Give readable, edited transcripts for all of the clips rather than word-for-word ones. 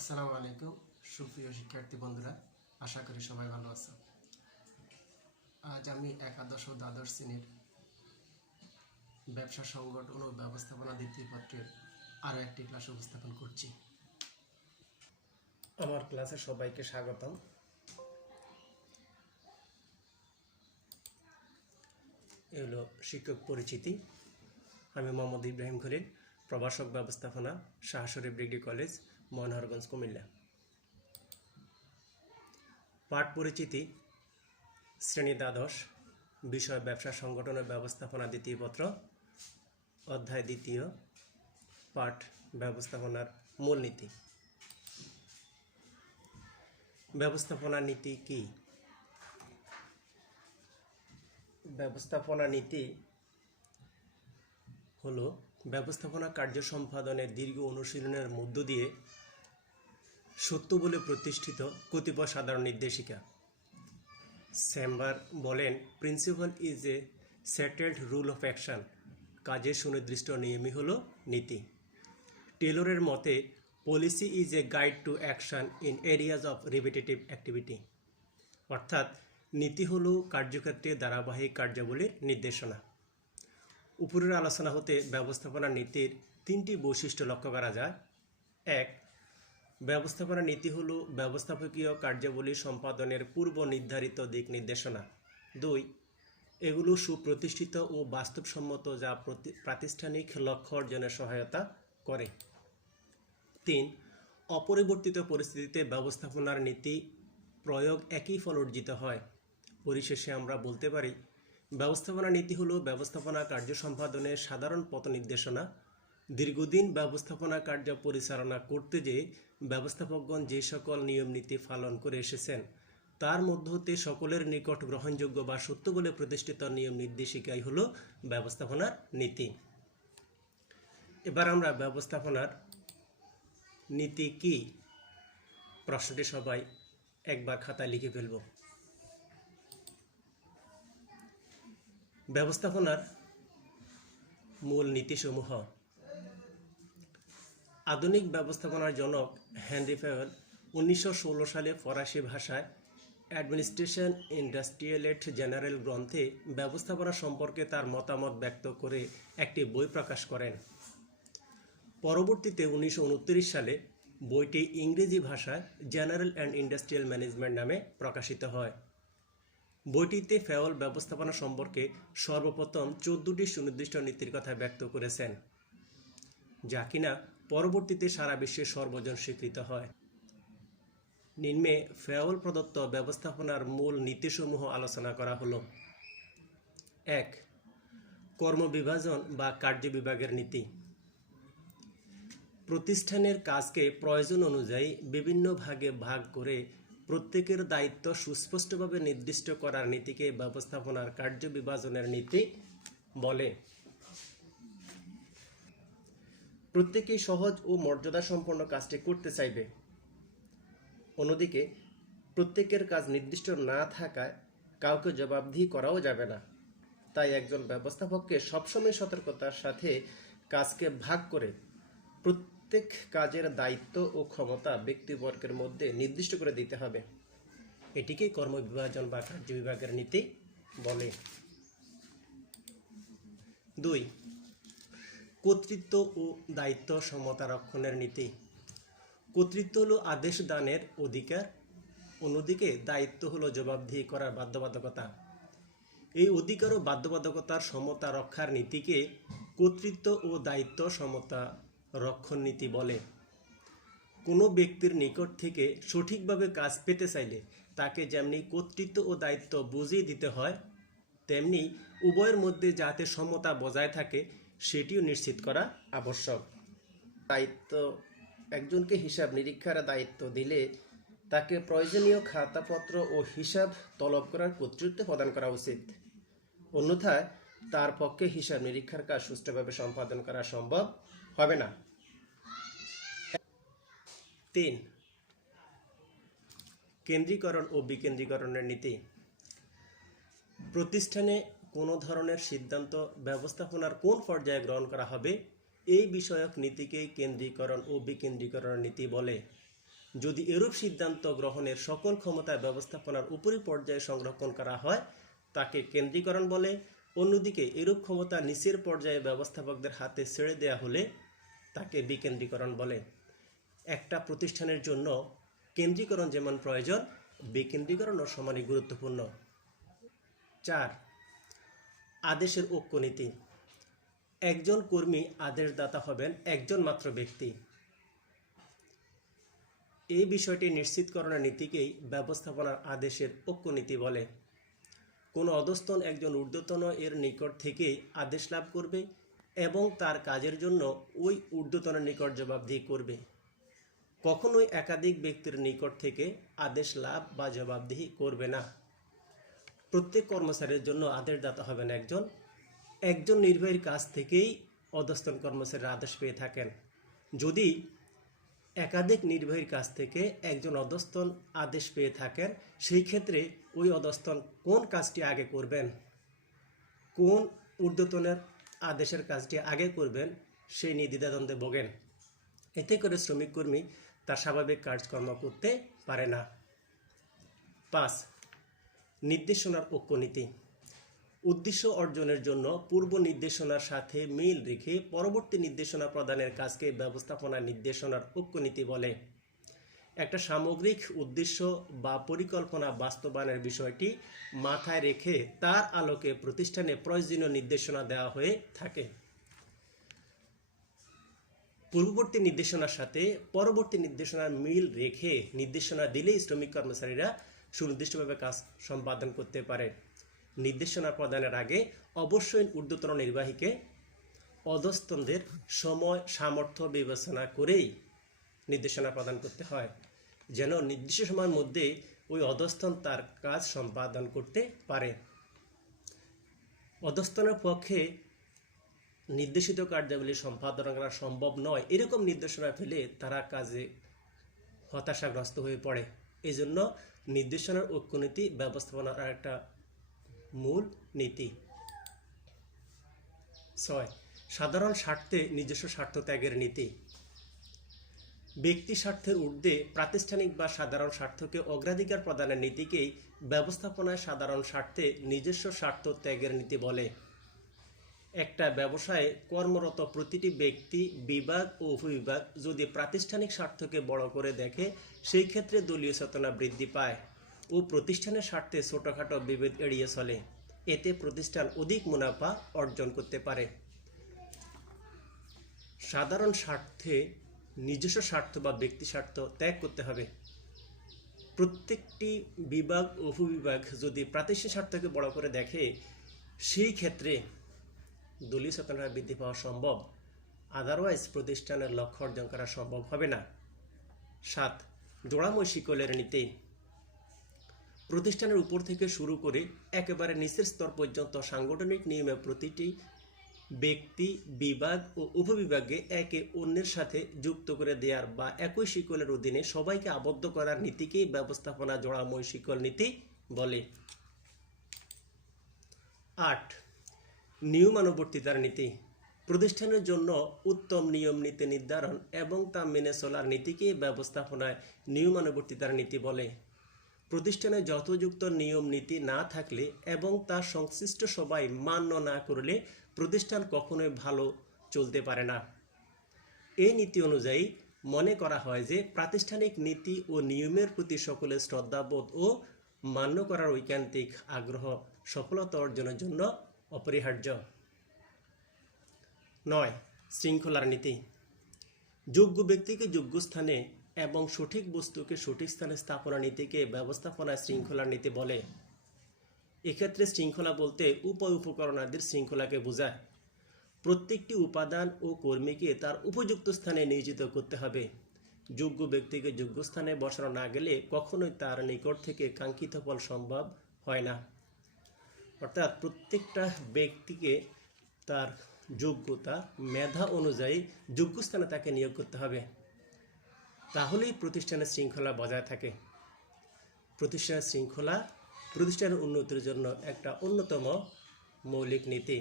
আসসালামু আলাইকুম সুপ্রিয় শিক্ষার্থী বন্ধুরা, আশা করি সবাই ভালো আছো। আজ আমি একাদশ ও দ্বাদশ শ্রেণীর ব্যবসা সংগঠন ও ব্যবস্থাপনা দ্বিতীয় পত্রের আরও একটি ক্লাস উপস্থাপন করছি। আমার ক্লাসে সবাইকে স্বাগতম। এ হলো শিক্ষক পরিচিতি। আমি মোহাম্মদ ইব্রাহিম খলিল, প্রভাষক ব্যবস্থাপনা, শাহ শরীফ ডিগ্রি কলেজ, মনোহরগঞ্জ, কুমিল্লা। পাঠ পরিচিতি, শ্রেণী দ্বাদশ, বিষয় ব্যবসা সংগঠন ও ব্যবস্থাপনা দ্বিতীয় পত্র, অধ্যায় দ্বিতীয়, পাঠ ব্যবস্থাপনার মূলনীতি। ব্যবস্থাপনা নীতি কি? ব্যবস্থাপনা নীতি হলো ব্যবস্থাপনা কার্য সম্পাদনের দীর্ঘ অনুশীলনের মধ্য দিয়ে সত্য বলে প্রতিষ্ঠিত কতিপয় সাধারণ নির্দেশিকা। স্যাম্বার বলেন, principal is a settled rule of action. কাজের সুনির্দিষ্ট নিয়মই হলো নীতি। টেলরের মতে, policy is a guide to action in areas of repetitive activity. অর্থাৎ নীতি হলো কার্যক্ষেত্রে ধারাবাহিক কার্যাবলীর নির্দেশনা। উপরের আলোচনা হতে ব্যবস্থাপনা নীতির তিনটি বৈশিষ্ট্য লক্ষ্য করা যায়। ১. ব্যবস্থাপনা নীতি হলো ব্যবস্থাপকীয় কার্যাবলী সম্পাদনের পূর্ব নির্ধারিত দিক নির্দেশনা। ২. এগুলো সুপ্রতিষ্ঠিত ও বাস্তবসম্মত, যা প্রাতিষ্ঠানিক লক্ষ্য অর্জনে সহায়তা করে। ৩. অপরিবর্তিত পরিস্থিতিতে ব্যবস্থাপনার নীতি প্রয়োগ একই ফল অর্জিত হয়। পরিশেষে আমরা বলতে পারি, ব্যবস্থাপনা নীতি হলো ব্যবস্থাপনা কার্য সম্পাদনের সাধারণ পথ নির্দেশনা। দীর্ঘদিন ব্যবস্থাপনা কার্য পরিচালনা করতে যেয়ে ব্যবস্থাপকগণ যে সকল নিয়ম নীতি পালন করে এসেছেন, তার মধ্য হতে সকলের নিকট গ্রহণযোগ্য বা সত্য বলে প্রতিষ্ঠিত নিয়ম নির্দেশিকাই হলো ব্যবস্থাপনার নীতি। এবার আমরা ব্যবস্থাপনার নীতি কি প্রশ্নটি সবাই একবার খাতায় লিখে ফেলব। ব্যবস্থাপনার মূল নীতিসমূহ। আধুনিক ব্যবস্থাপনার জনক হেনরি ফেওয়েল 1916 সালে ফরাসি ভাষায় অ্যাডমিনিস্ট্রেশন ইন্ডাস্ট্রিয়েলেট জেনারেল গ্রন্থে ব্যবস্থাপনা সম্পর্কে তার মতামত ব্যক্ত করে একটি বই প্রকাশ করেন। পরবর্তীতে 1929 সালে বইটি ইংরেজি ভাষায় জেনারেল অ্যান্ড ইন্ডাস্ট্রিয়াল ম্যানেজমেন্ট নামে প্রকাশিত হয়। বইটিতে ফেওয়েল ব্যবস্থাপনা সম্পর্কে সর্বপ্রথম 14টি সুনির্দিষ্ট নীতির কথা ব্যক্ত করেছেন, যা কিনা পরবর্তীতে সারা বিশ্বে সর্বজন স্বীকৃত হয়। নিম্নে ফেওয়েল প্রদত্ত ব্যবস্থাপনার মূল নীতিসমূহ আলোচনা করা হলো। ১. কর্মবিভাজন বা কার্য বিভাগের নীতি। প্রতিষ্ঠানের কাজকে প্রয়োজন অনুযায়ী বিভিন্ন ভাগে ভাগ করে প্রত্যেকের দায়িত্ব সুস্পষ্টভাবে নির্দিষ্ট করার নীতিকে ব্যবস্থাপনার কার্য বিভাজনের নীতি বলে। প্রত্যেকেই সহজ ও মর্যাদা সম্পন্ন কাজটি করতে চাইবে। অন্যদিকে প্রত্যেকের কাজ নির্দিষ্ট না থাকায় কাউকে জবাবদিহি করাও যাবে না। তাই একজন ব্যবস্থাপককে সবসময় সতর্কতার সাথে কাজকে ভাগ করে প্রত্যেক কাজের দায়িত্ব ও ক্ষমতা ব্যক্তিবর্গের মধ্যে নির্দিষ্ট করে দিতে হবে। এটিকে কর্মবিভাজন বা কার্য বিভাগের নীতি বলে। ২. কর্তৃত্ব ও দায়িত্ব সমতা রক্ষণের নীতি। কর্তৃত্ব হলো আদেশ দানের অধিকার, অন্যদিকে দায়িত্ব হলো জবাবদিহি করার বাধ্যবাধকতা। এই অধিকার ও বাধ্যবাধকতার সমতা রক্ষার নীতিকে কর্তৃত্ব ও দায়িত্ব সমতা রক্ষণ নীতি বলে। কোনো ব্যক্তির নিকট থেকে সঠিকভাবে কাজ পেতে চাইলে তাকে যেমনি কর্তৃত্ব ও দায়িত্ব বুঝিয়ে দিতে হয়, তেমনি উভয়ের মধ্যে যাতে সমতা বজায় থাকে সেটিও নিশ্চিত করা আবশ্যক। দায়িত্ব একজনকে হিসাব নিরীক্ষার দায়িত্ব দিলে তাকে প্রয়োজনীয় খাতাপত্র ও হিসাব তলব করার কর্তৃত্ব প্রদান করা উচিত। অন্যথায় তার পক্ষে হিসাব নিরীক্ষার কাজ সুষ্ঠুভাবে সম্পাদন করা সম্ভব হবে না। ৩. কেন্দ্রীকরণ ও বিকেন্দ্রীকরণের নীতি। প্রতিষ্ঠানে কোনো ধরনের সিদ্ধান্ত ব্যবস্থাপনার কোন পর্যায়ে গ্রহণ করা হবে, এই বিষয়ক নীতিকেই কেন্দ্রীকরণ ও বিকেন্দ্রীকরণের নীতি বলে। যদি এরূপ সিদ্ধান্ত গ্রহণের সকল ক্ষমতা ব্যবস্থাপনার উপরি পর্যায়ে সংরক্ষণ করা হয় তাকে কেন্দ্রীকরণ বলে। অন্যদিকে এরূপ ক্ষমতা নিচের পর্যায়ে ব্যবস্থাপকদের হাতে ছেড়ে দেওয়া হলে তাকে বিকেন্দ্রীকরণ বলে। একটা প্রতিষ্ঠানের জন্য কেন্দ্রীকরণ যেমন প্রয়োজন, বিকেন্দ্রীকরণও সমানই গুরুত্বপূর্ণ। 4. আদেশের ঐক্য নীতি। একজন কর্মী আদেশদাতা হবেন একজন মাত্র ব্যক্তি। এই বিষয়টি নিশ্চিতকরণের নীতিকেই ব্যবস্থাপনার আদেশের ঐক্য নীতি বলে। কোনো অধস্তন একজন ঊর্ধ্বতন এর নিকট থেকেই আদেশ লাভ করবে এবং তার কাজের জন্য ওই ঊর্ধ্বতনের নিকট জবাবদিহি করবে। কখনোই একাধিক ব্যক্তির নিকট থেকে আদেশ লাভ বা জবাবদিহি করবে না। প্রত্যেক কর্মচারীর জন্য আদেশদাতা হবেন একজন নির্বাহীর কাছ থেকেই অধস্তন কর্মচারীরা আদেশ পেয়ে থাকেন। যদি একাধিক নির্বাহীর কাছ থেকে একজন অধস্তন আদেশ পেয়ে থাকেন, সেই ক্ষেত্রে ওই অধস্তন কোন কাজটি আগে করবেন, কোন ঊর্ধ্বতনের আদেশের কাজটি আগে করবেন, সেই নিয়ে দ্বিধাদ্বন্দ্বে ভোগেন। এতে করে শ্রমিক কর্মী তার স্বাভাবিক কাজকর্ম করতে পারে না। 5. নির্দেশনার ঐক্য নীতি। উদ্দেশ্য অর্জনের জন্য পূর্ব নির্দেশনার সাথে মিল রেখে পরবর্তী নির্দেশনা প্রদানের কাজকে ব্যবস্থাপনা নির্দেশনার ঐক্য নীতি বলে। একটা সামগ্রিক উদ্দেশ্য বা পরিকল্পনা বাস্তবায়নের বিষয়টি মাথায় রেখে তার আলোকে প্রতিষ্ঠানে প্রয়োজনীয় নির্দেশনা দেওয়া হয়ে থাকে। পূর্ববর্তী নির্দেশনার সাথে পরবর্তী নির্দেশনার মিল রেখে নির্দেশনা দিলেই শ্রমিক কর্মচারীরা সুনির্দিষ্টভাবে কাজ সম্পাদন করতে পারে। নির্দেশনা প্রদানের আগে অবশ্যই ঊর্ধ্বতন নির্বাহীকে অধস্তনদের সময় সামর্থ্য বিবেচনা করেই নির্দেশনা প্রদান করতে হয়, যেন নির্দিষ্ট সময়ের মধ্যে ওই অধস্তন তার কাজ সম্পাদন করতে পারে। অধস্তনের পক্ষে নির্দেশিত কার্যাবলী সম্পাদন করা সম্ভব নয় এরকম নির্দেশনা পেলে তারা কাজে হতাশাগ্রস্ত হয়ে পড়ে। এই জন্য নির্দেশনার ঐক্য নীতি ব্যবস্থাপনার একটা মূল নীতি। 6. সাধারণ স্বার্থে নিজস্ব স্বার্থ ত্যাগের নীতি। ব্যক্তি স্বার্থের ঊর্ধ্বে প্রাতিষ্ঠানিক বা সাধারণ স্বার্থকে অগ্রাধিকার প্রদানের নীতিকেই ব্যবস্থাপনায় সাধারণ স্বার্থে নিজস্ব স্বার্থ ত্যাগের নীতি বলে। একটা ব্যবসায়ে কর্মরত প্রতিটি ব্যক্তি, বিভাগ ও উপবিভাগ যদি প্রাতিষ্ঠানিক স্বার্থকে বড় করে দেখে, সেই ক্ষেত্রে দলীয় চেতনা বৃদ্ধি পায় ও প্রতিষ্ঠানের স্বার্থে ছোটখাটো বিভেদ এড়িয়ে চলে। এতে প্রতিষ্ঠান অধিক মুনাফা অর্জন করতে পারে। সাধারণ স্বার্থে নিজস্ব স্বার্থ বা ব্যক্তি স্বার্থ ত্যাগ করতে হবে। প্রত্যেকটি বিভাগ ও উপবিভাগ যদি প্রাতিষ্ঠানিক স্বার্থকে বড় করে দেখে, সেই ক্ষেত্রে দলীয় চেতনা বৃদ্ধি পাওয়া সম্ভব, আদারওয়াইজ প্রতিষ্ঠানের লক্ষ্য অর্জন করা সম্ভব হবে না। 7. জোড়াময় শিকলের নীতি। প্রতিষ্ঠানের উপর থেকে শুরু করে একেবারে নিচের স্তর পর্যন্ত সাংগঠনিক নিয়মে প্রতিটি ব্যক্তি, বিভাগ ও উপবিভাগকে একে অন্যের সাথে যুক্ত করে দেওয়ার বা একই শিকলের অধীনে সবাইকে আবদ্ধ করার নীতিকেই ব্যবস্থাপনা জোড়াময় শিকল নীতি বলে। 8. নিয়মানুবর্তিতার নীতি। প্রতিষ্ঠানের জন্য উত্তম নিয়ম নীতি নির্ধারণ এবং তা মেনে চলার নীতিকে ব্যবস্থাপনায় নিয়মানুবর্তিতার নীতি বলে। প্রতিষ্ঠানে যথোযুক্ত নিয়ম নীতি না থাকলে এবং তার সংশ্লিষ্ট সবাই মান্য না করলে প্রতিষ্ঠান কখনোই ভালো চলতে পারে না। এই নীতি অনুযায়ী মনে করা হয় যে প্রাতিষ্ঠানিক নীতি ও নিয়মের প্রতি সকলের শ্রদ্ধাবোধ ও মান্য করার ঐকান্তিক আগ্রহ সফলতা অর্জনের জন্য অপরিহার্য। 9. শৃঙ্খলার নীতি। যোগ্য ব্যক্তিকে যোগ্য স্থানে এবং সঠিক বস্তুকে সঠিক স্থানে স্থাপনার নীতিকে ব্যবস্থাপনায় শৃঙ্খলার নীতি বলে। এক্ষেত্রে শৃঙ্খলা বলতে উপকরণাদির শৃঙ্খলাকে বোঝায়। প্রত্যেকটি উপাদান ও কর্মীকে তার উপযুক্ত স্থানে নিয়োজিত করতে হবে। যোগ্য ব্যক্তিকে যোগ্য স্থানে বসানো না গেলে কখনোই তার নিকট থেকে কাঙ্ক্ষিত ফল সম্ভব হয় না। অর্থাৎ প্রত্যেকটা ব্যক্তিকে তার যোগ্যতা, মেধা অনুযায়ী যোগ্য স্থানে তাকে নিয়োগ করতে হবে, তাহলেই প্রতিষ্ঠানের শৃঙ্খলা বজায় থাকে। প্রতিষ্ঠানের শৃঙ্খলা প্রতিষ্ঠানের উন্নতির জন্য একটা অন্যতম মৌলিক নীতি।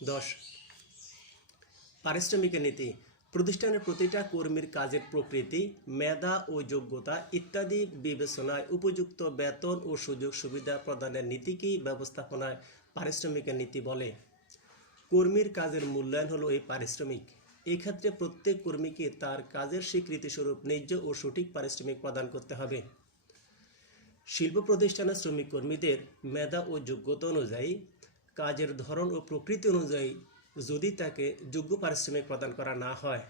10. পারিশ্রমিকের নীতি। প্রতিষ্ঠানের প্রতিটা কর্মীর কাজের প্রকৃতি, মেধা ও যোগ্যতা ইত্যাদি বিবেচনায় উপযুক্ত বেতন ও সুযোগ সুবিধা প্রদানের নীতিকেই ব্যবস্থাপনায় পারিশ্রমিকের নীতি বলে। কর্মীর কাজের মূল্যায়ন হলো এই পারিশ্রমিক। এই ক্ষেত্রে প্রত্যেক কর্মীকে তার কাজের স্বীকৃতিস্বরূপ ন্যায্য ও সঠিক পারিশ্রমিক প্রদান করতে হবে। শিল্প প্রতিষ্ঠানের শ্রমিক কর্মীদের মেধা ও যোগ্যতা অনুযায়ী, কাজের ধরন ও প্রকৃতি অনুযায়ী যদি তাকে যোগ্য পারিশ্রমিক প্রদান করা না হয়,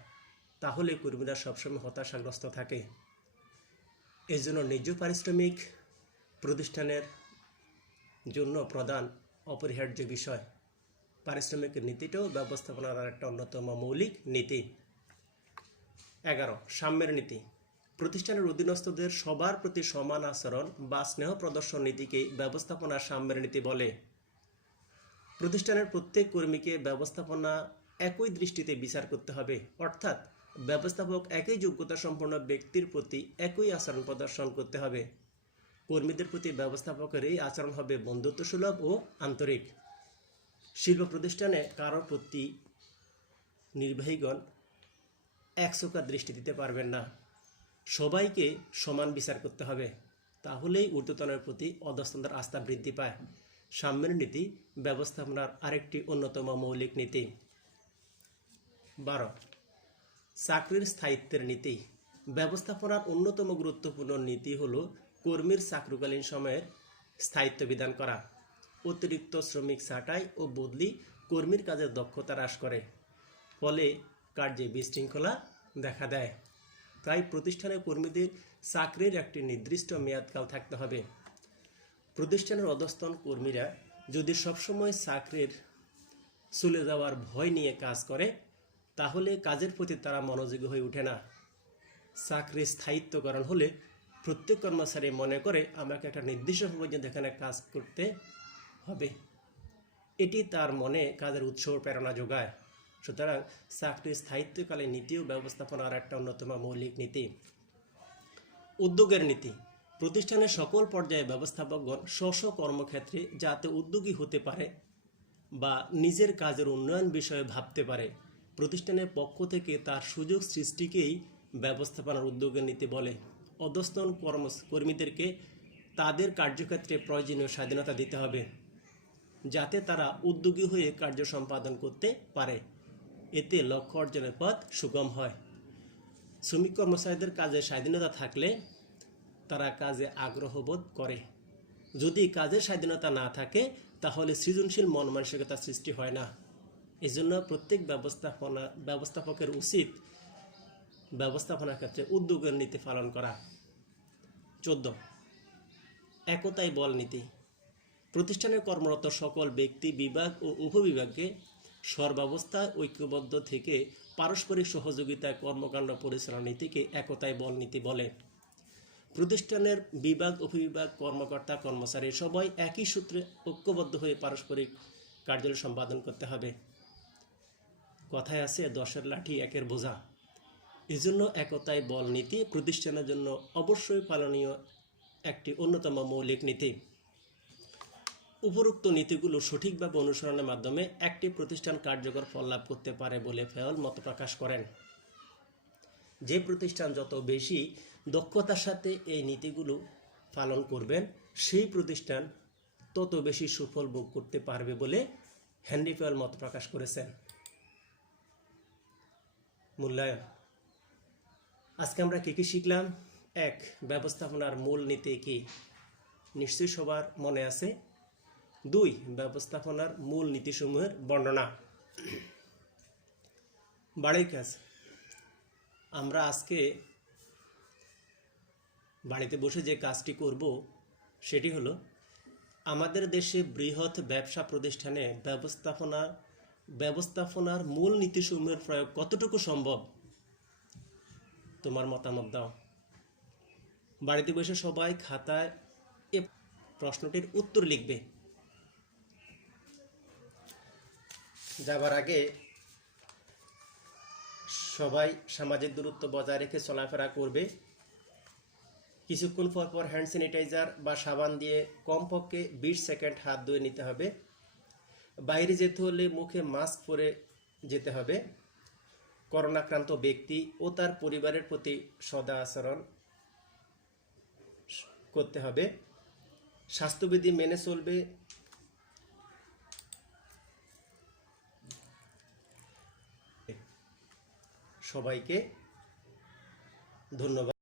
তাহলে কর্মীরা সবসময় হতাশাগ্রস্ত থাকে। এজন্য ন্যায্য পারিশ্রমিক প্রতিষ্ঠানের জন্য প্রদান অপরিহার্য বিষয়। পারিশ্রমিকের নীতিটাও ব্যবস্থাপনার একটা অন্যতম মৌলিক নীতি। 11. সাম্যের নীতি। প্রতিষ্ঠানের অধীনস্থদের সবার প্রতি সমান আচরণ বা স্নেহ প্রদর্শন নীতিকে ব্যবস্থাপনার সাম্যের নীতি বলে। প্রতিষ্ঠানের প্রত্যেক কর্মীকে ব্যবস্থাপনা একই দৃষ্টিতে বিচার করতে হবে, অর্থাৎ ব্যবস্থাপক একই যোগ্যতা সম্পন্ন ব্যক্তির প্রতি একই আচরণ প্রদর্শন করতে হবে। কর্মীদের প্রতি ব্যবস্থাপকের এই আচরণ হবে বন্ধুত্বসুলভ ও আন্তরিক। শিল্প প্রতিষ্ঠানে কারোর প্রতি নির্বাহীগণ একচোখা দৃষ্টি দিতে পারবেন না। সবাইকে সমান বিচার করতে হবে, তাহলেই ঊর্ধ্বতনের প্রতি অধস্তনদের আস্থা বৃদ্ধি পায়। সাম্যের নীতি ব্যবস্থাপনার আরেকটি অন্যতম মৌলিক নীতি। 12. চাকরির স্থায়িত্বের নীতি। ব্যবস্থাপনার অন্যতম গুরুত্বপূর্ণ নীতি হল কর্মীর চাকরিকালীন সময়ের স্থায়িত্ব বিধান করা। অতিরিক্ত শ্রমিক ছাঁটাই ও বদলি কর্মীর কাজের দক্ষতা হ্রাস করে, ফলে কার্যে বিশৃঙ্খলা দেখা দেয়। তাই প্রতিষ্ঠানে কর্মীদের চাকরির একটি নির্দিষ্ট মেয়াদকাল থাকতে হবে। প্রতিষ্ঠানের অধস্তন কর্মীরা যদি সবসময় চাকরির চলে যাওয়ার ভয় নিয়ে কাজ করে, তাহলে কাজের প্রতি তারা মনোযোগী হয়ে ওঠে না। চাকরির স্থায়িত্বকরণ হলে প্রত্যেক কর্মচারী মনে করে আমাকে একটা নির্দিষ্ট সময় পর্যন্ত এখানে কাজ করতে হবে। এটি তার মনে কাজের উৎসাহ প্রেরণা যোগায়। সুতরাং চাকরির স্থায়িত্বকালীন নীতিও ব্যবস্থাপনার একটা অন্যতম মৌলিক নীতি। উদ্যোগের নীতি। প্রতিষ্ঠানের সকল পর্যায়ে ব্যবস্থাপকগণ স্ব কর্মক্ষেত্রে যাতে উদ্যোগী হতে পারে বা নিজের কাজের উন্নয়ন বিষয়ে ভাবতে পারে, প্রতিষ্ঠানের পক্ষ থেকে তার সুযোগ সৃষ্টিকেই ব্যবস্থাপনার উদ্যোগের নীতি বলে। অধস্তন কর্মীদেরকে তাদের কার্যক্ষেত্রে প্রয়োজনীয় স্বাধীনতা দিতে হবে, যাতে তারা উদ্যোগী হয়ে কার্য সম্পাদন করতে পারে। এতে লক্ষ্য অর্জনের পথ সুগম হয়। শ্রমিক কর্মচারীদের কাজে স্বাধীনতা থাকলে তারা কাজে আগ্রহ বোধ করে। যদি কাজের স্বাধীনতা না থাকে, তাহলে সৃজনশীল মন মানসিকতার সৃষ্টি হয় না। এজন্য প্রত্যেক ব্যবস্থাপকের উচিত ব্যবস্থাপনার ক্ষেত্রে উদ্যোগের নীতি পালন করা। 14. একতাই বল নীতি। প্রতিষ্ঠানে কর্মরত সকল ব্যক্তি, বিভাগ ও উপবিভাগকে সর্বাবস্থায় ঐক্যবদ্ধ থেকে পারস্পরিক সহযোগিতায় কর্মকাণ্ড পরিচালনা নীতিকে একতাই বল নীতি বলে। প্রতিষ্ঠানের বিভাগ, উপবিভাগ, কর্মকর্তা, কর্মচারী সবাই একই সূত্রে ঐক্যবদ্ধ হয়ে পারস্পরিক কার্যালয় সম্পাদন করতে হবে। কথায় আছে 10-এর লাঠি 1-এর বোঝা। এজন্য একতাই বল নীতি প্রতিষ্ঠানের জন্য অবশ্যই পালনীয় একটি অন্যতম মৌলিক নীতি। উপরোক্ত নীতিগুলো সঠিকভাবে অনুসরণের মাধ্যমে একটি প্রতিষ্ঠান কার্যকর ফল লাভ করতে পারে বলে ফেয়ল মত প্রকাশ করেন। যে প্রতিষ্ঠান যত বেশি দক্ষতার সাথে এই নীতিগুলো পালন করবেন, সেই প্রতিষ্ঠান তত বেশি সুফল ভোগ করতে পারবে বলে হেনরি ফেয়ল মত প্রকাশ করেছেন। মূল্যায়ন। আজকে আমরা কি শিখলাম? 1. ব্যবস্থাপনার মূল নীতি কি? নিশ্চয়ই সবার মনে আছে। 2. ব্যবস্থাপনার মূল নীতিসমূহের বর্ণনা। বাড়ির কাজ। আমরা আজকে বাড়িতে বসে যে কাজটি করব সেটি হলো আমাদের দেশে বৃহৎ ব্যবসা প্রতিষ্ঠানে ব্যবস্থাপনার মূল নীতিসমূহের প্রয়োগ কতটুকু সম্ভব? তোমার মতামত দাও। বাড়িতে বসে সবাই খাতায় এই প্রশ্নটির উত্তর লিখবে। যাবার আগে সবাই সামাজিক দূরত্ব বজায় রেখে চলাফেরা করবে। কিছুক্ষণ পর পর হ্যান্ড স্যানিটাইজার বা সাবান দিয়ে কমপক্ষে 20 সেকেন্ড হাত ধুয়ে নিতে হবে। বাইরে যেতে হলে মুখে মাস্ক পরে যেতে হবে। করোনাক্রান্ত ব্যক্তি ও তার পরিবারের প্রতি সদা আচরণ করতে হবে, স্বাস্থ্যবিধি মেনে চলবে। সবাইকে ধন্যবাদ।